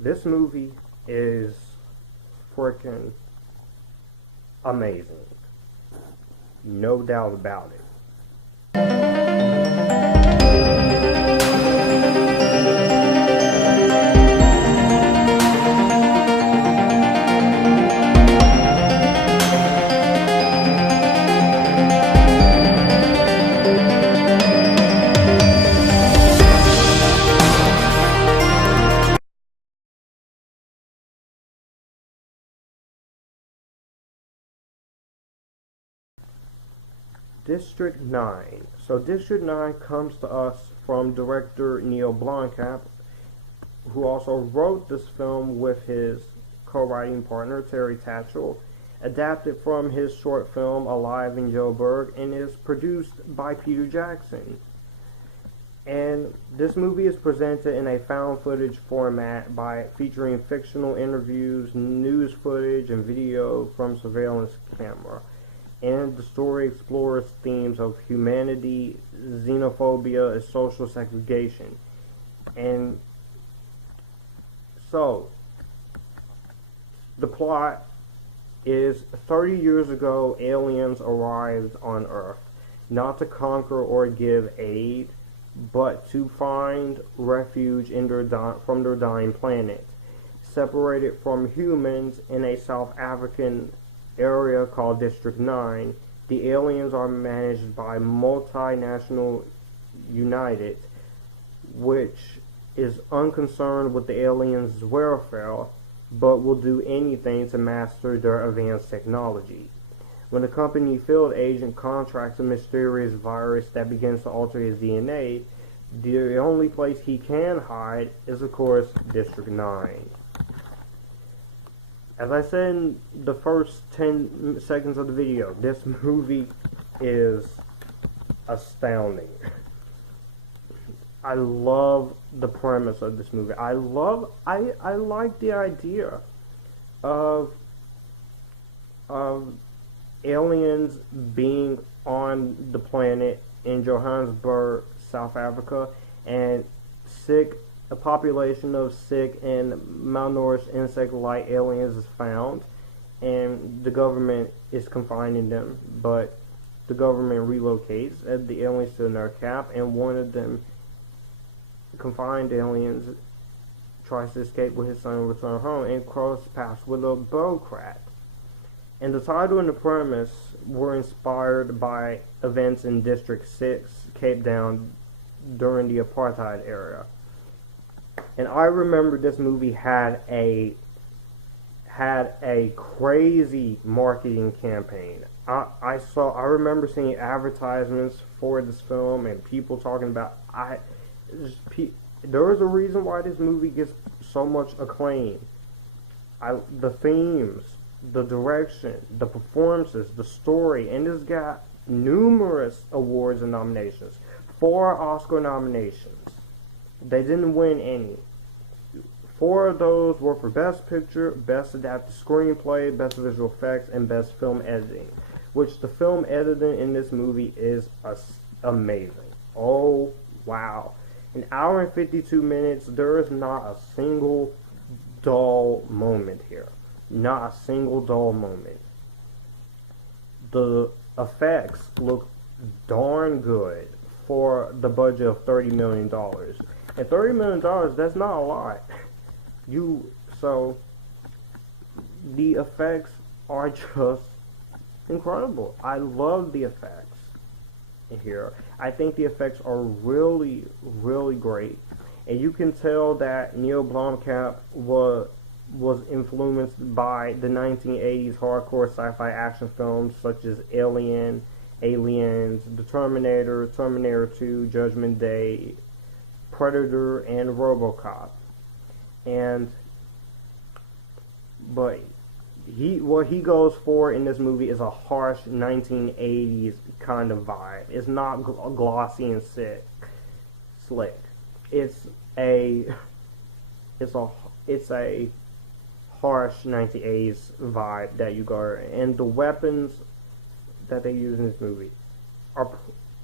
This movie is freaking amazing. No doubt about it. District 9. So District 9 comes to us from director Neill Blomkamp, who also wrote this film with his co-writing partner Terri Tatchell, adapted from his short film Alive in Joburg, and is produced by Peter Jackson. And this movie is presented in a found footage format by featuring fictional interviews, news footage, and video from surveillance camera. And the story explores themes of humanity, xenophobia, and social segregation. And so, the plot is 30 years ago, aliens arrived on Earth, not to conquer or give aid, but to find refuge in from their dying planet. Separated from humans in a South African area called District 9, the aliens are managed by multinational United, which is unconcerned with the aliens' welfare, but will do anything to master their advanced technology. When the company field agent contracts a mysterious virus that begins to alter his DNA, the only place he can hide is, of course, District 9. As I said in the first 10 seconds of the video, this movie is astounding. I love the premise of this movie. I like the idea of aliens being on the planet in Johannesburg, South Africa, and a population of sick and malnourished insect-like aliens is found, and the government is confining them, but the government relocates the aliens to their cap, and one of them confined aliens tries to escape with his son and return home and crosses paths with a bureaucrat. And the title and the premise were inspired by events in District 6, Cape Town, during the apartheid era. And I remember this movie had a crazy marketing campaign. I remember seeing advertisements for this film and people talking about there is a reason why this movie gets so much acclaim. The themes, the direction, the performances, the story, and it's got numerous awards and nominations. 4 Oscar nominations. They didn't win any. 4 of those were for Best Picture, Best Adapted Screenplay, Best Visual Effects, and Best Film Editing. Which the film editing in this movie is amazing. Oh, wow. An hour and 52 minutes, there is not a single dull moment here. Not a single dull moment. The effects look darn good for the budget of $30 million. And $30 million, that's not a lot. So the effects are just incredible. I love the effects in here. I think the effects are really, really great. And you can tell that Neill Blomkamp was influenced by the 1980s hardcore sci-fi action films such as Alien, Aliens, The Terminator, Terminator 2, Judgment Day, Predator, and RoboCop. But what he goes for in this movie is a harsh 1980s kind of vibe. It's not glossy and slick. It's a harsh 1980s vibe that you got, and the weapons that they use in this movie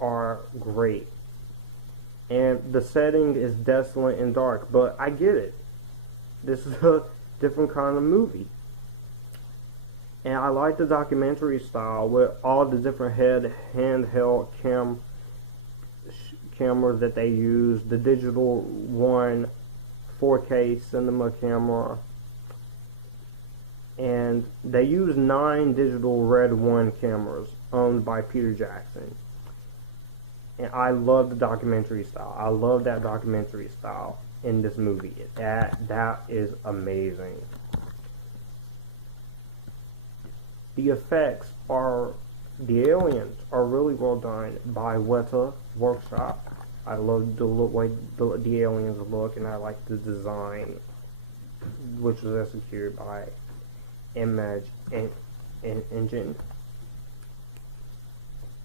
are great. And the setting is desolate and dark, but I get it. this is a different kind of movie. And I like the documentary style with all the different handheld cameras that they use. The digital one, 4K cinema camera. And they use 9 digital Red 1 cameras owned by Peter Jackson. And I love the documentary style. I love that documentary style in this movie. That is amazing. The effects are, the aliens are really well done by Weta Workshop. I love the way the aliens look, and I like the design, which was executed by Image Engine.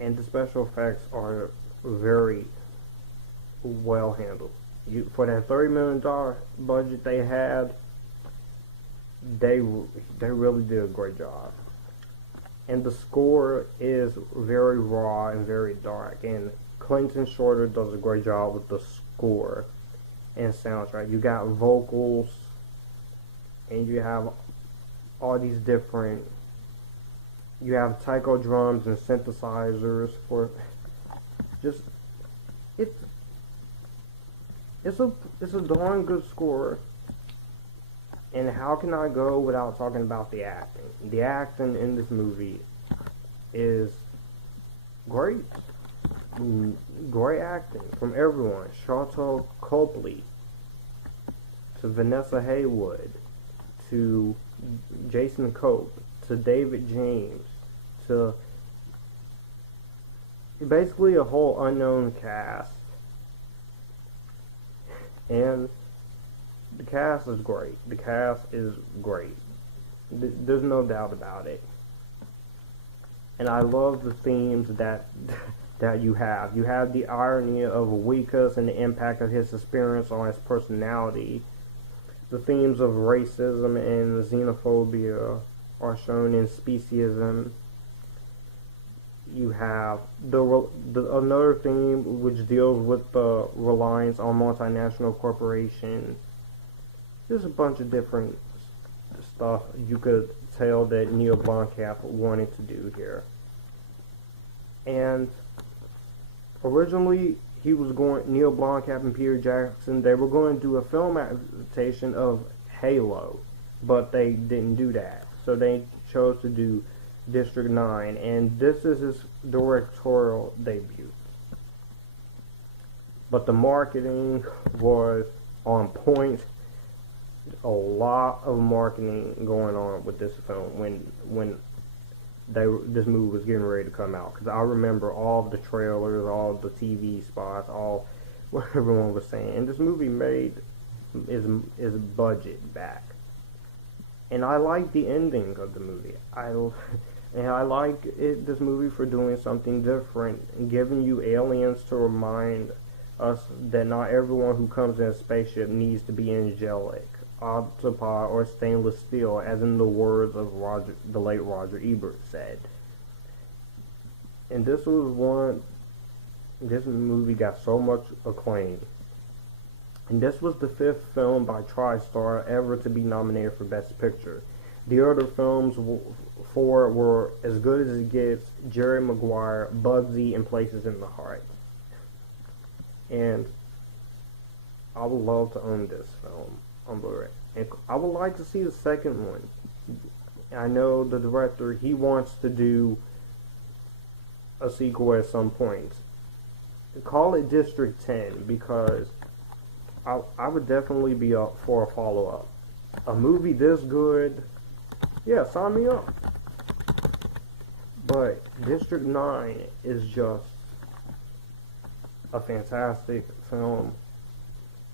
And the special effects are very well handled. For that $30 million budget they had, they really did a great job. And the score is very raw and very dark, and Clinton Shorter does a great job with the score and soundtrack. You got vocals, and you have all these different, you have taiko drums and synthesizers for just, it's a darn good score. And how can I go without talking about the acting? The acting in this movie is great. Great acting from everyone. Sharlto Copley, to Vanessa Haywood, to Jason Cope, to David James, to basically a whole unknown cast. And the cast is great. The cast is great. There's no doubt about it. And I love the themes that you have. You have the irony of Wikus and the impact of his experience on his personality. The themes of racism and xenophobia are shown in Speciesism. You have another theme which deals with the reliance on multinational corporations. There's a bunch of different stuff you could tell that Neill Blomkamp wanted to do here. And originally, Neill Blomkamp and Peter Jackson, they were going to do a film adaptation of Halo, but they didn't do that. So they chose to do District 9, and this is his directorial debut. But the marketing was on point. A lot of marketing going on with this film when this movie was getting ready to come out, because I remember all of the trailers, all of the TV spots, all what everyone was saying. And this movie made his budget back. And I like the ending of the movie. I like this movie for doing something different and giving you aliens to remind us that not everyone who comes in a spaceship needs to be angelic, octopi, or stainless steel, as in the words of the late Roger Ebert said. And this movie got so much acclaim. And this was the 5th film by TriStar ever to be nominated for Best Picture. The other films were As Good as It Gets, Jerry Maguire, Bugsy, and Places in the Heart. And I would love to own this film on Blu-ray. And I would like to see the second one. I know the director, he wants to do a sequel at some point. Call it District 10, because I would definitely be up for a follow-up. A movie this good, yeah, sign me up. But District 9 is just a fantastic film.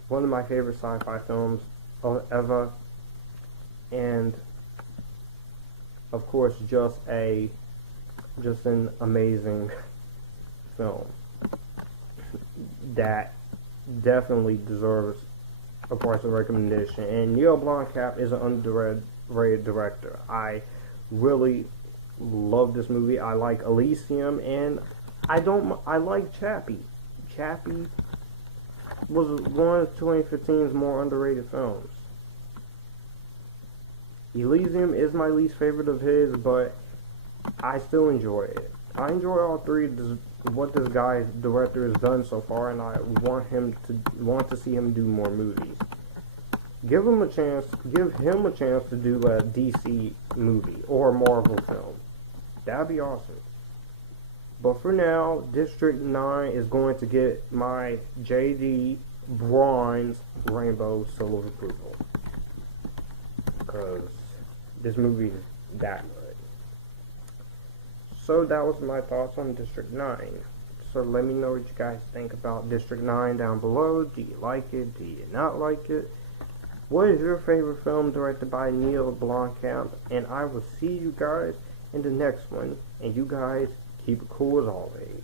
One of my favorite sci-fi films ever. And of course, just an amazing film that definitely deserves a partial recommendation. And Neill Blomkamp is an underrated director. I really love this movie. I like Elysium, and I like Chappie. Chappie was one of 2015's more underrated films. Elysium is my least favorite of his, but I still enjoy it. I enjoy all three. What this guy's director has done so far, and I want to see him do more movies. Give him a chance to do a DC movie or a Marvel film. That'd be awesome. But for now, District 9 is going to get my JD Bronze Rainbow Seal of Approval, because this movie is that good. So that was my thoughts on District 9. So let me know what you guys think about District 9 down below. Do you like it? Do you not like it? What is your favorite film directed by Neill Blomkamp? And I will see you guys in the next one. And you guys keep it cool as always.